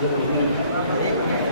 何?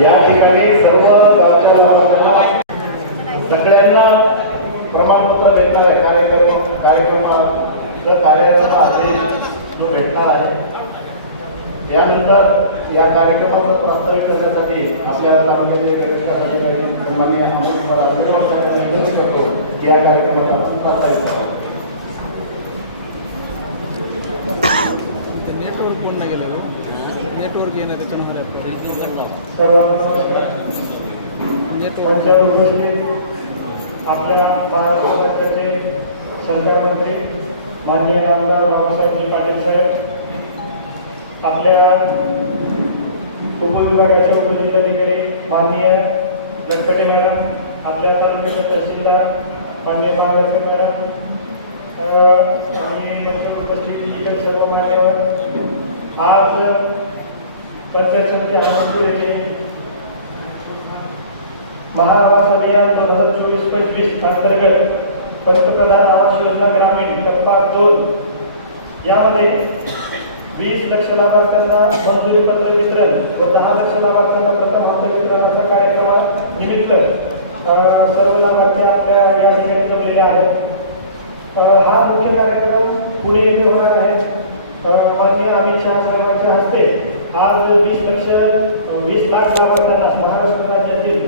या ठिकाणी सर्व गावच्या लाभार्थ्यांना सगळ्यांना प्रमाणपत्र भेटणार आहे. कार्यक्रम कार्यक्रमाचा कार्यालयाचा आदेश जो भेटणार आहे. यानंतर या कार्यक्रमाचं प्रास्ताविक करण्यासाठी आपल्या तालुक्याचे माननीय अमोल कुमार आंबेडकर साहेबांना विनंती करतो की या कार्यक्रमाचा आपण प्रास्ताविक करावं. इथं नेटवर्क कोण नाही गेलं नेटवर्क येणं त्याच्यानं हा सर्वांना नेटवर्क आपल्या महाराष्ट्र राज्याचे सरकार मंत्री माननीय आमदार बाबासाहेबजी पाटील साहेब आपल्या उपविभागाच्या उपजिल्हाधिकारी माननीय लटपटे मॅडम आपल्या तालुक्याचे तहसीलदार माननीय पांगळकर मॅडम आणि मंच उपस्थित इतर सर्व मान्यवर आज पंचायत समिती अहमदपूर येथे महाआवास अभियान दोन हजार चोवीस यामध्ये वीस लक्ष लाभार्थ्यांना मंजुरी पत्र वितरण व दहा लक्ष लाभार्थ्यांना प्रथम हप्ता वितरणाचा कार्यक्रम निमित्त सर्व लाभार्थी आपल्या या ठिकाणी जमलेले आहेत. हा मुख्य कार्यक्रम पुणे येथे होणार आहे. माननीय अमित शहा साहेबांच्या हस्ते आज वीस लक्ष वीस लाख लाभार्थ्यांना महाराष्ट्र राज्यातील